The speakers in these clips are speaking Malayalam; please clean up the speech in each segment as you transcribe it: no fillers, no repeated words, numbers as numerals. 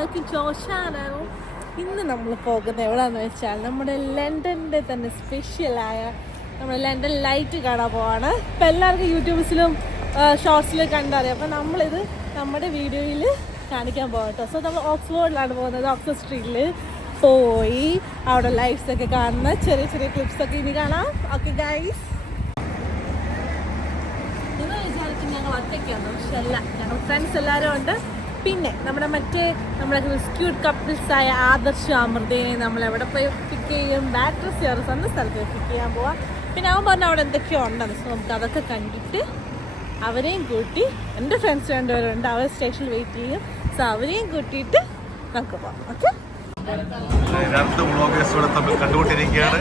welcome to our channel. ഇന്ന് നമ്മൾ പോകുന്നത് എവിടെയാണെന്ന് വെച്ചാൽ നമ്മുടെ ലണ്ടൻ്റെ തന്നെ സ്പെഷ്യലായ നമ്മുടെ ലണ്ടൻ ലൈറ്റ് കാണാൻ പോവാണ്. ഇപ്പം എല്ലാവർക്കും യൂട്യൂബ്സിലും ഷോർട്സിലും കണ്ടറിയാം. അപ്പം നമ്മളിത് നമ്മുടെ വീഡിയോയിൽ കാണിക്കാൻ പോകാം കേട്ടോ. സോ നമ്മൾ ഓക്സ്ഫോർഡിലാണ് പോകുന്നത്. ഓക്സ്ഫോർഡ് സ്ട്രീറ്റിൽ പോയി അവിടെ ലൈറ്റ്സ് ഒക്കെ കാണുന്ന ചെറിയ ചെറിയ ക്ലിപ്സൊക്കെ ഇനി കാണാം. ഓക്കെ ഗൈസ്, നിങ്ങൾ വിചാരിക്കും ഞങ്ങൾ ഒറ്റയ്ക്കാണ്, പക്ഷെ അല്ല, ഞങ്ങൾ ഫ്രണ്ട്സ് എല്ലാവരും ഉണ്ട്. പിന്നെ നമ്മുടെ ക്യൂട്ട് കപ്പിൾസായ ആദർശ് അമൃതേനെ നമ്മൾ എവിടെ പോയി പിക്ക് ചെയ്യും? ബാറ്ററി ചേർസ് എന്ന സ്ഥലത്ത് പിക്ക് ചെയ്യാൻ പോവാം. പിന്നെ അവൻ പറഞ്ഞാൽ അവിടെ എന്തൊക്കെയോ ഉണ്ടെന്ന്. സോ നമുക്ക് അതൊക്കെ കണ്ടിട്ട് അവരെയും കൂട്ടി, എൻ്റെ ഫ്രണ്ട്സ് രണ്ടുപേരുണ്ട്, അവർ സ്റ്റേഷനിൽ വെയിറ്റ് ചെയ്യും. സോ അവരെയും കൂട്ടിയിട്ട് നമുക്ക് പോവാം. ഓക്കെ, രണ്ട് വ്ളോഗേഴ്സ് തമ്മിൽ കണ്ടുകൊണ്ടിരിക്കുകയാണ്.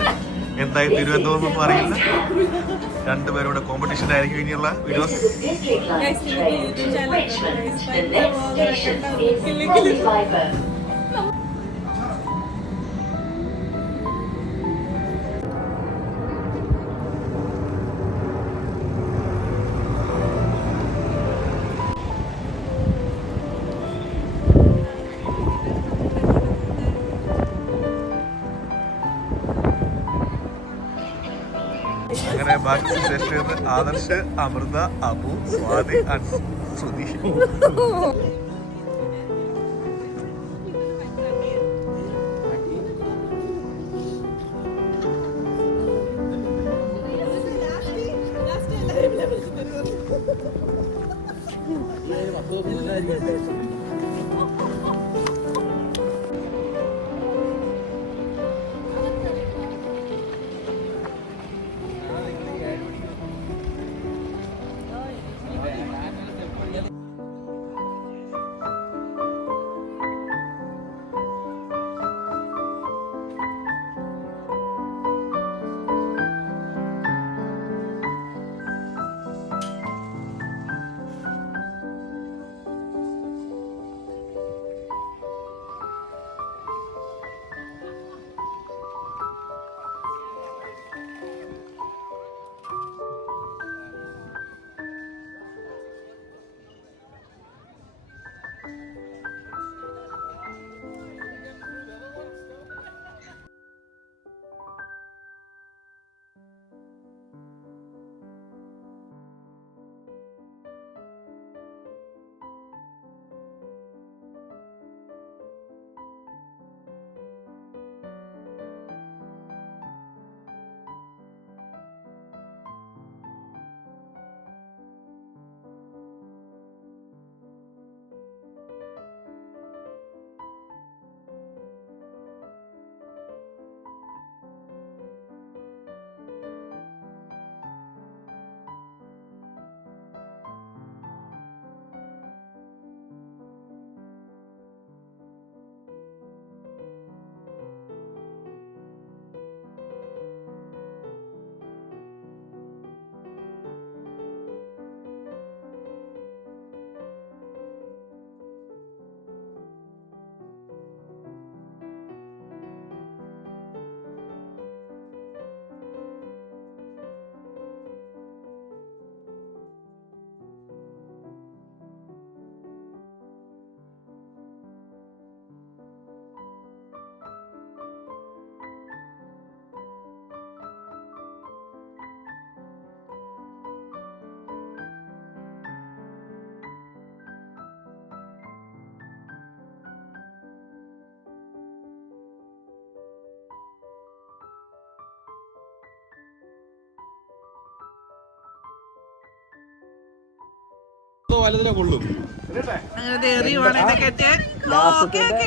എന്തായി തിരുവനന്തപുരം അറിയില്ല. രണ്ടുപേരുടെ കോമ്പറ്റീഷൻ ആയിരിക്കും ഇനിയുള്ള വീഡിയോസ്. അങ്ങനെ ബാക്കി സ്റ്റേഷനിൽ ആദർശ്, അമൃത, അബു, സ്വാതി, ശ്രുതി.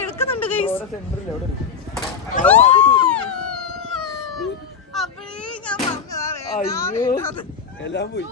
എടുക്കുന്നുണ്ട് ഗൈസ്. അപ്പഴേ ഞാൻ പറഞ്ഞതാ എല്ലാം പോയി.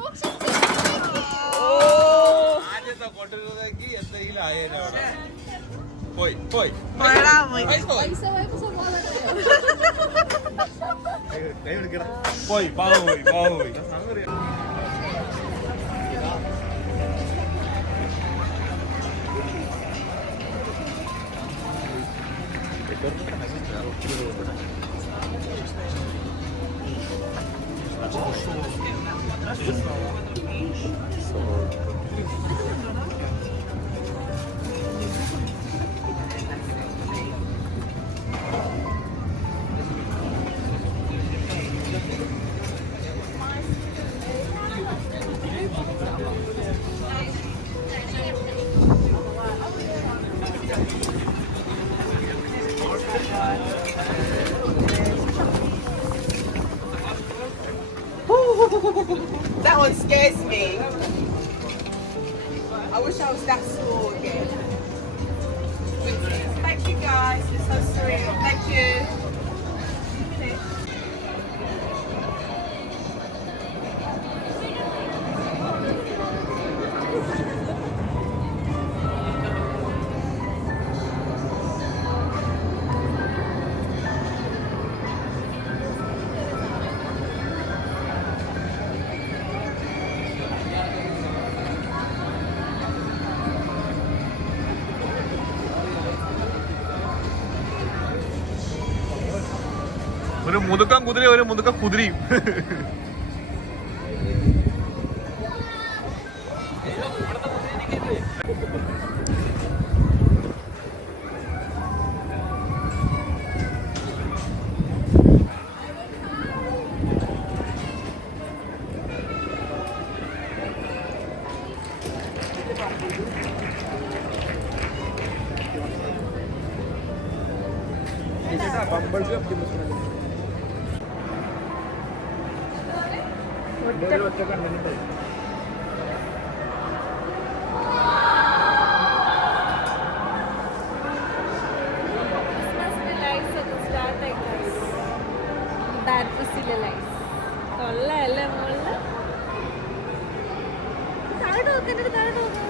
That one scares me. I wish I was that small again. Thank you guys. It's so sweet. Thank you. ഒരു മുതുക്കം കുതിരയും ഒരു മുതുക്കം കുതിരയും. കൊള്ളല്ലേ മോള് താഴെ നോക്കണ്ട താഴെ നോക്കാം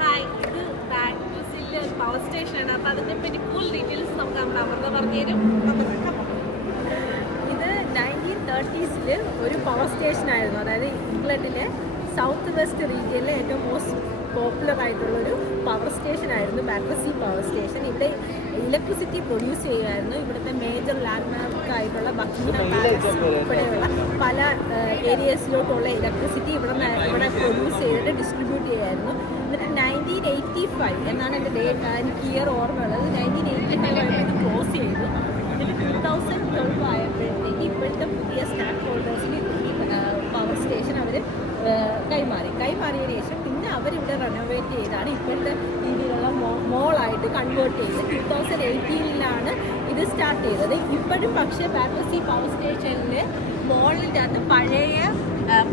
ഹായ് ഇത് ബാറ്ററിസിലെ പവർ സ്റ്റേഷനാണ് അപ്പോൾ അതിൻ്റെ പറ്റി ഫുൾ ഡീറ്റെയിൽസ് നമുക്ക് നമ്മുടെ അമൃത പറഞ്ഞുതരും. ഇത് 1930s ഒരു പവർ സ്റ്റേഷനായിരുന്നു. അതായത് ഇംഗ്ലണ്ടിലെ സൗത്ത് വെസ്റ്റ് റീജിയനിലെ ഏറ്റവും മോസ്റ്റ് പോപ്പുലർ ആയിട്ടുള്ളൊരു പവർ സ്റ്റേഷനായിരുന്നു ബാറ്റർസി പവർ സ്റ്റേഷൻ. ഇവിടെ ഇലക്ട്രിസിറ്റി പ്രൊഡ്യൂസ് ചെയ്യുമായിരുന്നു. ഇവിടുത്തെ മേജർ ലാൻഡ്മാർക്ക് ആയിട്ടുള്ള ബക്കിംഗ്ഹാം പാലസ് ഉൾപ്പെടെയുള്ള പല ഏരിയസിലോട്ടുള്ള ഇലക്ട്രിസിറ്റി ഇവിടെ പ്രൊഡ്യൂസ് ചെയ്തിട്ട് ഡിസ്ട്രിബ്യൂട്ട് ചെയ്യുമായിരുന്നു. എന്നിട്ട് 1985 എന്നാണ് എൻ്റെ ഡേറ്റ്, എനിക്ക് ഇയർ ഓർമ്മയുള്ളത്. 1985 ആയപ്പോൾ ഇത് ക്ലോസ് ചെയ്തു. എന്നിട്ട് 2012 ആയപ്പോഴത്തേക്ക് ഇപ്പോഴത്തെ പുതിയ സ്റ്റാക്ക് ഹോൾഡേഴ്സിന് ഈ പവർ സ്റ്റേഷൻ അവർ കൈമാറിയതിന് ശേഷം പിന്നെ അവരിവിടെ റെനോവേറ്റ് ചെയ്താണ് ഇപ്പോഴത്തെ രീതിയിലുള്ള മോളായിട്ട് കൺവേർട്ട് ചെയ്ത് 2018 ഇത് സ്റ്റാർട്ട് ചെയ്തത്. ഇപ്പോഴും പക്ഷേ ബാറ്റർസി പവർ സ്റ്റേഷനിൽ മോളിൻ്റെ അകത്ത് പഴയ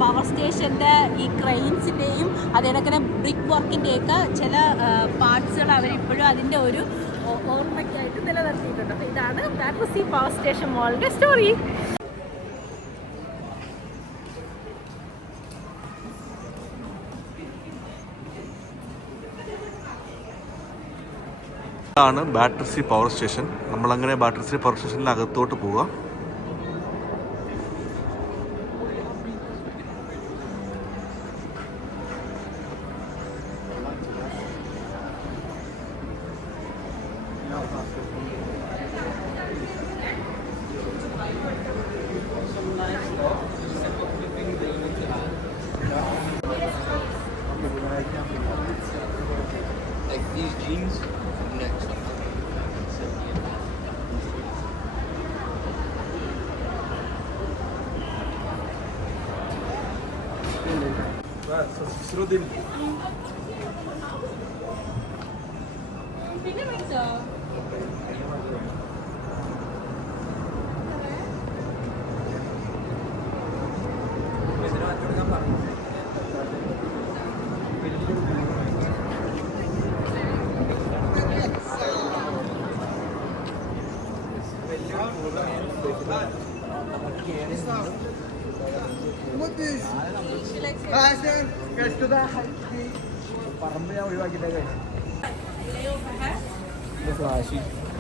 പവർ സ്റ്റേഷൻ്റെ ഈ ക്രെയിൻസിൻ്റെയും അതേക്കണക്കിന് ബ്രിക്ക് വർക്കിൻ്റെയൊക്കെ ചില പാർട്സുകൾ അവരിപ്പോഴും അതിൻ്റെ ഒരു ഓർമ്മയ്ക്കായിട്ട് നിലനിർത്തിയിട്ടുണ്ട്. അപ്പോൾ ഇതാണ് ബാറ്റർസി പവർ സ്റ്റേഷൻ മോളിൻ്റെ സ്റ്റോറി. ഇതാണ് ബാറ്റർസി പവർ സ്റ്റേഷൻ. നമ്മളങ്ങനെ ബാറ്റർസി പവർ സ്റ്റേഷനിൽ അകത്തോട്ട് പോവുക. Like these jeans next. പിന്നെ മേടിച്ചോ?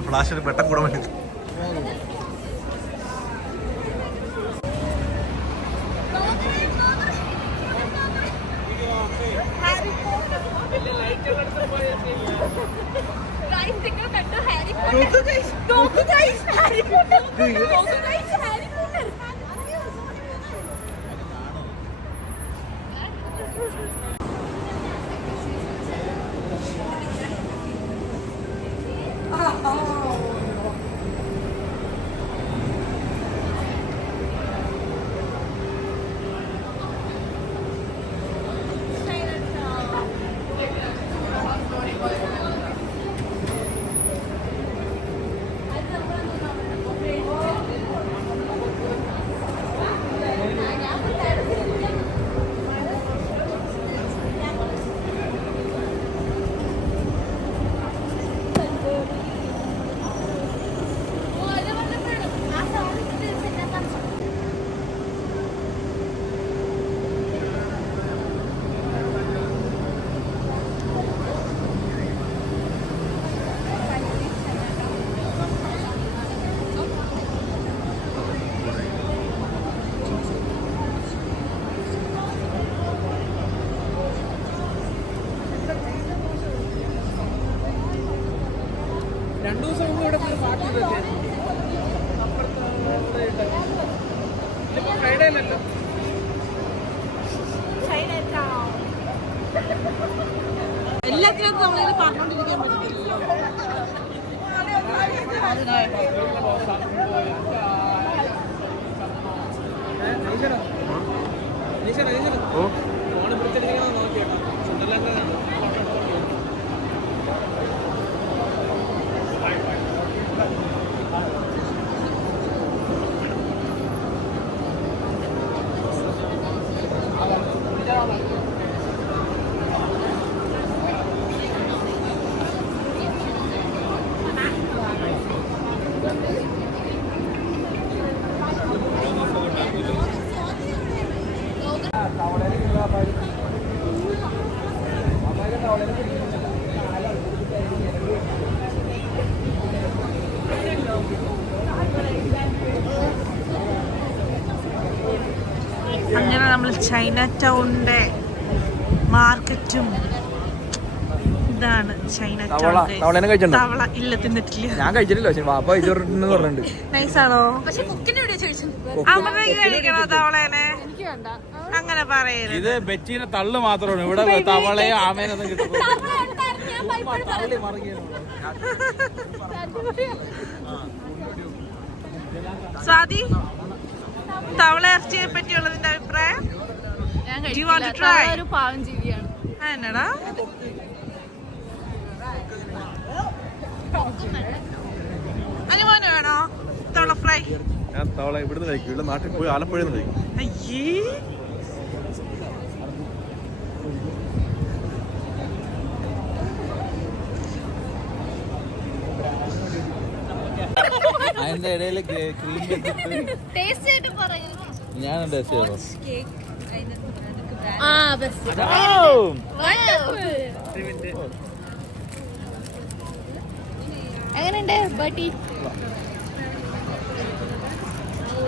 ഫ്ലാഷിന് പെട്ടെന്ന് കൂടാൻ വേണ്ടി എല്ലാത്തിനും നമ്മളിത് പറഞ്ഞോണ്ടിരിക്കാൻ പറ്റില്ലല്ലോ. ഓ അങ്ങനെ നമ്മൾ ചൈന ടൗണിന്റെ മാർക്കറ്റും ഇതാണ് ചൈന ടൗൺ. തവള ഇല്ല, തിന്നിട്ടില്ല. ഞാൻ കഴിച്ചിട്ടില്ല, പക്ഷെ വാപ്പ കഴിച്ചോണ്ടെന്ന് പറഞ്ഞിട്ടുണ്ട്. നൈസാണോ? അമ്മക്ക് കഴിക്കണോ തവളേനെ? അങ്ങനെ പറയരുത്. ഇത് ബെച്ചീനെ തള്ളു മാത്രമാണ്, ഇവിടെ തവളയോ ആമേനൊന്നും കിട്ടും. സ്വാതി, തവള ഇറച്ചിയെ പറ്റിയുള്ളതിന്റെ അഭിപ്രായം? ഒരു പാവം ജീവിയാണ്. എന്നടാ അനുമാനം വേണോ തവള ഫ്രൈ? ഞാൻ തവള ഇവിടുന്ന് കഴിക്കും, ഇവിടെ നാട്ടിൽ പോയി ആലപ്പുഴയിൽ നിന്ന് കഴിക്കും. അയ്യേ, അതിന്റെ ഇടയില് ക്രീം ടേസ്റ്റ് ആയിട്ട് പറയും. ഞാൻ ടേസ്റ്റ് ചെയ്തോ. എങ്ങനെയുണ്ട് ബട്ടി?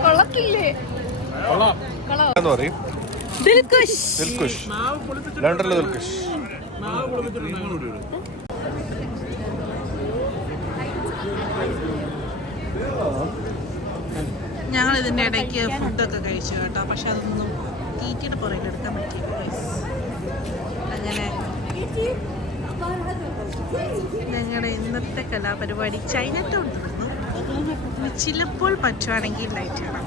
കൊള്ളത്തില്ലേ? എന്ന് പറയും ദിൽഖുഷ്. ദിൽഖുഷ്, ലണ്ടനിലെ ദിൽഖുഷ്. ഞങ്ങൾ ഇതിന്റെ ഇടയ്ക്ക് ഫുഡൊക്കെ കഴിച്ചു കേട്ടോ, പക്ഷെ അതൊന്നും തീറ്റയുടെ പുറകിൽ എടുക്കാൻ പറ്റില്ല guys. അങ്ങനെ ഞങ്ങളുടെ ഇന്നത്തെ കലാപരിപാടി ചൈന ടൗൺ തീർന്നു. ചിലപ്പോൾ പറ്റുവാണെങ്കിൽ ലൈറ്റ് കാണാം.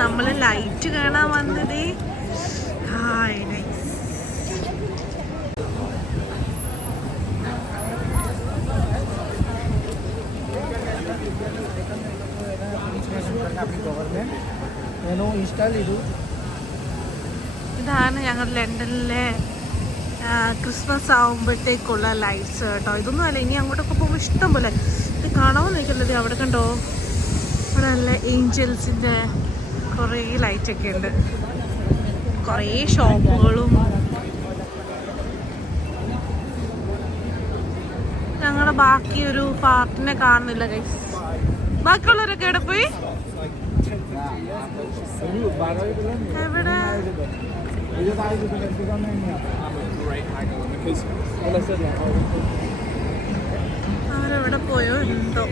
നമ്മള് ലൈറ്റ് കാണാൻ വന്നത്. Hi, nice. ഇതാണ് ഞങ്ങൾ ലണ്ടനിലെ ക്രിസ്മസ് ആവുമ്പോഴത്തേക്കുള്ള ലൈറ്റ്സ് കേട്ടോ. ഇതൊന്നും അല്ല, ഇനി അങ്ങോട്ടൊക്കെ പോകുമ്പോൾ ഇഷ്ടം പോലെ ഇത് കാണാമെന്ന് എനിക്കുള്ളത്. അവിടെ കണ്ടോ, അവിടെ നല്ല ഏഞ്ചൽസിൻ്റെ കുറേ ലൈറ്റൊക്കെ ഉണ്ട്, കുറേ ഷോപ്പുകളും. ഞങ്ങളുടെ ബാക്കി ഒരു പാർട്ടിനെ കാണുന്നില്ല ഗൈസ്. ബാക്കിയുള്ളവരൊക്കെ എവിടെ പോയി? എവിടെ? അവരെവിടെ പോയോ എന്തോ.